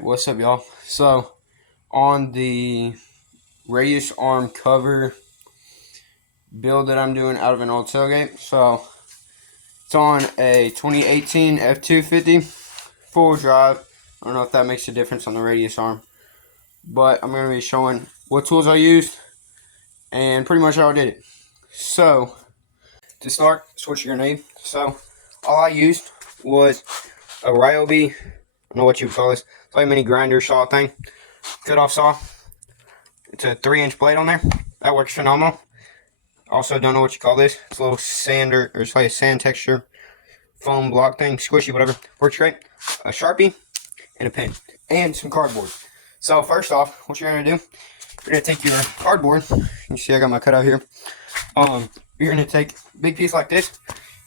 What's up, y'all? So, on the radius arm cover build that I'm doing out of an old tailgate, so it's on a 2018 F250 full drive. I don't know if that makes a difference on the radius arm, but I'm going to be showing what tools I used and pretty much how I did it. So, to start, that's what you're going to need. So, all I used was a Ryobi, I don't know what you would call this, it's like a mini grinder saw thing, cut off saw. It's a 3-inch blade on there. That works phenomenal. Also, don't know what you call this. It's a little sander, or it's like a sand texture foam block thing, squishy, whatever. Works great. A Sharpie and a pen and some cardboard. So first off, what you're gonna do, you're gonna take your cardboard. You see, I got my cutout here. You're gonna take a big piece like this.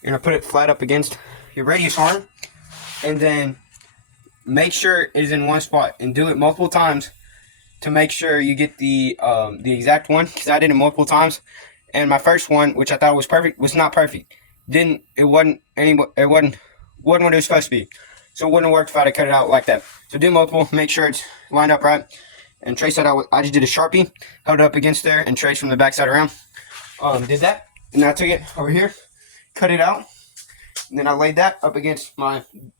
You're gonna put it flat up against your radius arm, and then make sure it is in one spot, and do it multiple times to make sure you get the exact one, because I did it multiple times, and my first one, which I thought was perfect, was not perfect. It wasn't what it was supposed to be. So it wouldn't have worked if I'd have cut it out like that. So do multiple, make sure it's lined up right, and trace that out. I just did a Sharpie, held it up against there, and traced from the backside around. Did that, and I took it over here, cut it out, and then I laid that up against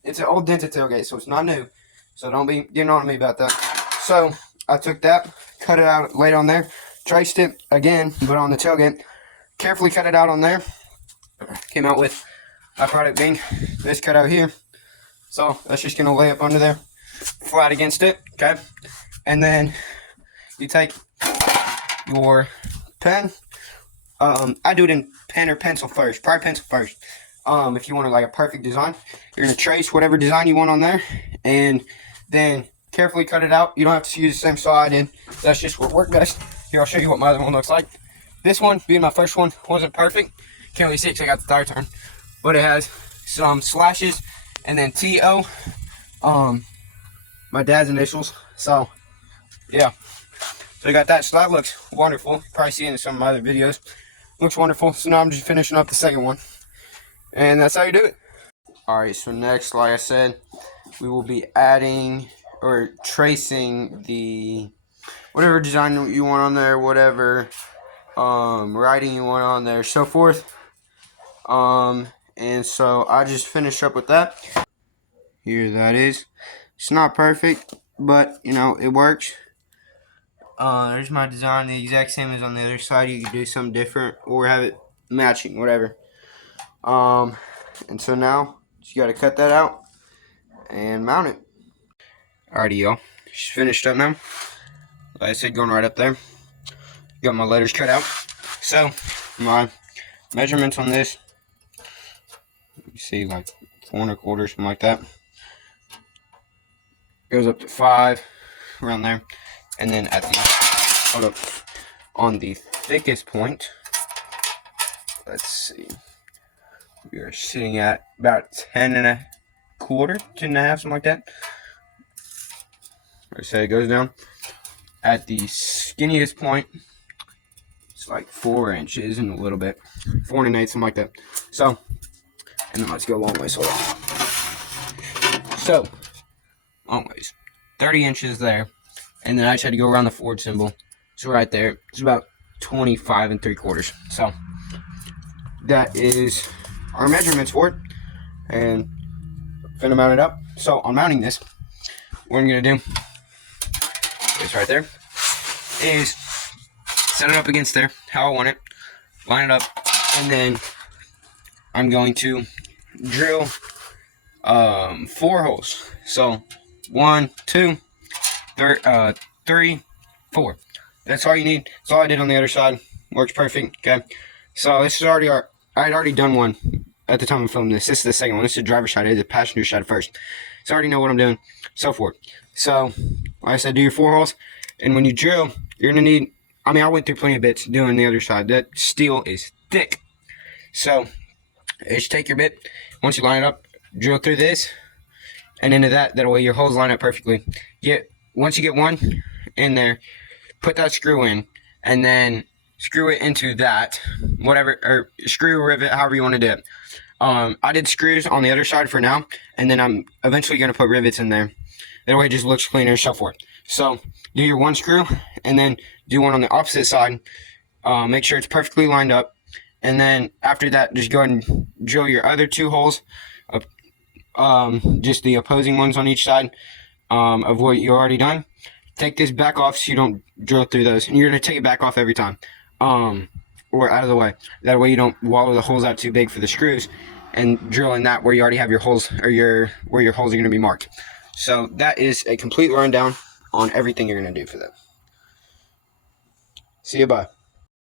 it's an old dented tailgate, so it's not new. So don't be getting on me about that. So I took that, cut it out, laid it on there, traced it again, but on the tailgate, carefully cut it out on there. Came out with my product being this cutout here. So that's just gonna lay up under there, flat against it, okay? And then you take your pen. I do it in pen or pencil first, probably pencil first. If you want like a perfect design, you're gonna trace whatever design you want on there, and then carefully cut it out. You don't have to use the same saw I did. That's just what worked best. Here, I'll show you what my other one looks like. This one, being my first one, wasn't perfect. Can't really see it because I got the tire turn. But it has some slashes and then T.O. My dad's initials. So, yeah. So I got that. So that looks wonderful. You probably see it in some of my other videos. Looks wonderful. So now I'm just finishing up the second one. And that's how you do it. Alright, so next, like I said, we will be adding or tracing the whatever design you want on there, whatever writing you want on there, so forth. And so I just finished up with that. Here that is. It's not perfect, but you know, it works. There's my design, the exact same as on the other side. You can do something different or have it matching, whatever. And so now you got to cut that out and mount it. Alrighty, y'all. Just finished up now. Like I said, going right up there. Got my letters cut out. So my measurements on this, you see, like 4¼ something like that. Goes up to 5, around there. And then at the on the thickest point, let's see, we are sitting at about 10¼ 10½, something like that. Like I said, it goes down. At the skinniest point, it's like 4 inches and a little bit, 4 1/8, something like that. So, and then let's go long ways. So, long ways, 30 inches there, and then I just had to go around the Ford symbol. So right there, it's about 25 3/4. So that is our measurements for it, and finna mount it up. So on mounting this, what I'm gonna do is right there is set it up against there how I want it, line it up, and then I'm going to drill 4 holes. So 1, 2, 3, 4. That's all you need. That's all I did on the other side. Works perfect. Okay. So this is already I had already done one at the time of filming this. This is the second one. This is the driver's side. I did the passenger side first. So I already know what I'm doing. So forth. So like I said, do your 4 holes, and when you drill, you're gonna need. I mean, I went through plenty of bits doing the other side. That steel is thick. So just take your bit. Once you line it up, drill through this and into that. That way your holes line up perfectly. Once you get one in there, put that screw in, and then screw it into that, whatever, or screw, rivet, however you want to do it. I did screws on the other side for now, and then I'm eventually going to put rivets in there. That way it just looks cleaner and so forth. So do your one screw and then do one on the opposite side. Make sure it's perfectly lined up. And then after that, just go ahead and drill your other 2 holes, just the opposing ones on each side of what you already done. Take this back off so you don't drill through those. And you're going to take it back off every time. Or out of the way. That way you don't wallow the holes out too big for the screws and drill in that where you already have your holes, or where your holes are going to be marked. So that is a complete rundown on everything you're going to do for that. See you, bye.